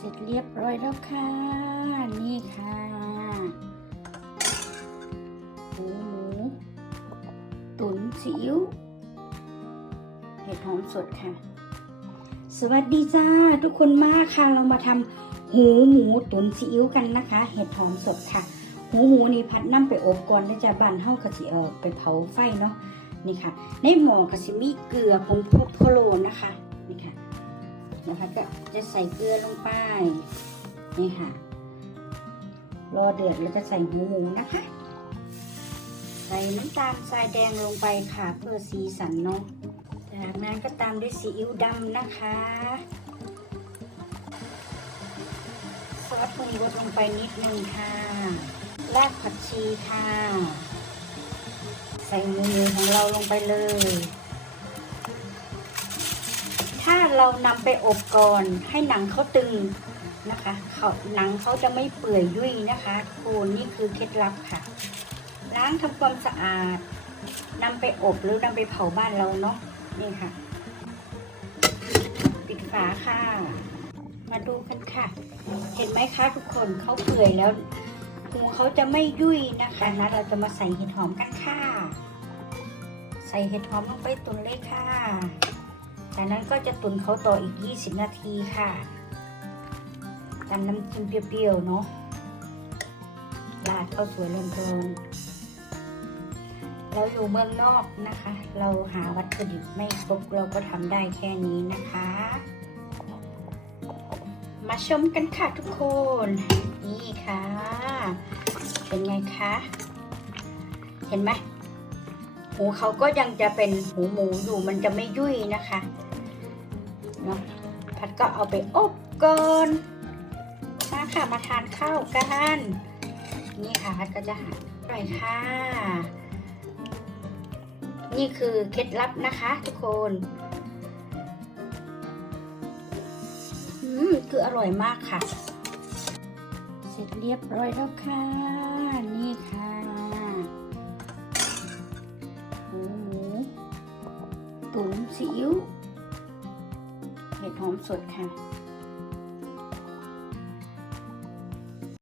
เสร็จเรียบร้อยแล้วค่ะ นี่ค่ะหมูหมู ตุ๋นซีอิ๊วเห็ดหอมสดค่ะ สวัสดีจ้าทุกคนมากค่ะ เรามาทำหูหมูตุ๋นซีอิ๊วกันนะคะ เห็ดหอมสดค่ะ หูหมูนี่พัดน้ำไปอบก่อนแล้วจะบันเท่ากะสิเออไปเผาไฟเนาะนี่ค่ะ ในหม้อกะสิมีเกลือผงพุโพโลนะคะ นี่ค่ะ นะคะ ก็จะใส่เกลือลงไปนี่ค่ะ รอเดือดแล้วจะใส่หูหมูนะคะ ใส่น้ำตาลทรายแดงลงไปค่ะเพื่อสีสันเนาะจากนั้นก็ตามด้วยซีอิ๊วดำนะคะซอสปรุงรสลงไปนิดนึงค่ะรากผักชีค่ะ ใส่หมูของเราลงไปเลย เรานำไปอบก่อนให้หนังเขาตึงนะคะเขาหนังเขาจะไม่เปื่อยยุ่ยนะคะโคนนี่คือเคล็ดลับค่ะ ล้างทำความสะอาดนำไปอบหรือนำไปเผาบ้านเราเนาะนี่ค่ะ ปิดฝาค่ะ มาดูกันค่ะ เห็นไหมคะทุกคนเขาเปื่อยแล้วหูเขาจะไม่ยุ่ยนะคะนะเราจะมาใส่เห็ดหอมกันค่ะ ใส่เห็ดหอมลงไปตุนเลยค่ะ จากนั้นก็จะตุนเขาต่ออีก 20 นาทีค่ะตามน้ำจิ้มเปรี้ยวๆเนาะราดข้าวสวยร้อนๆเราอยู่เมืองนอกนะคะ เราหาวัตถุดิบไม่ครบเราก็ทำได้แค่นี้นะคะ มาชมกันค่ะทุกคน นี่ค่ะ เป็นไงคะ เห็นไหม หูเขาก็ยังจะเป็นหูหมูอยู่มันจะไม่ยุ่ยนะคะเนาะพัดก็เอาไปอบก่อนมาค่ะมาทานข้าวกันนี่ค่ะพัดก็จะหาอร่อยค่ะ นี่คือเคล็ดลับนะคะทุกคนอืมคืออร่อยมากค่ะ เสร็จเรียบร้อยแล้วค่ะ นี่ค่ะ ตุ๋นซีอิ๊วเห็ดหอมสดค่ะ